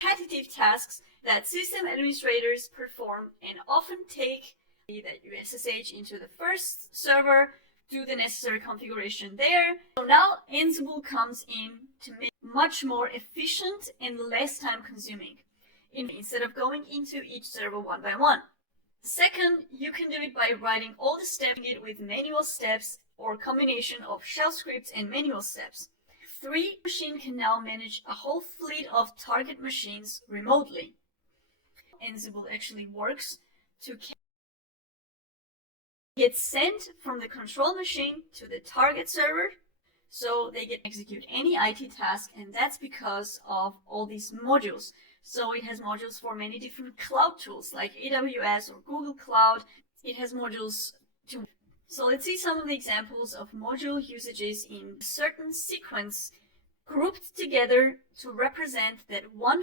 repetitive tasks that system administrators perform and often take that you SSH into the first server, do the necessary configuration there. So now Ansible comes in to make it much more efficient and less time consuming instead of going into each server one by one. Second, you can do it by writing all the steps with manual steps or combination of shell scripts and manual steps. 3, machine can now manage a whole fleet of target machines remotely. Ansible actually works to get sent from the control machine to the target server, so they can execute any IT task, and that's because of all these modules. So it has modules for many different cloud tools like AWS or Google Cloud. It has modules to. So let's see some of the examples of module usages in a certain sequence grouped together to represent that one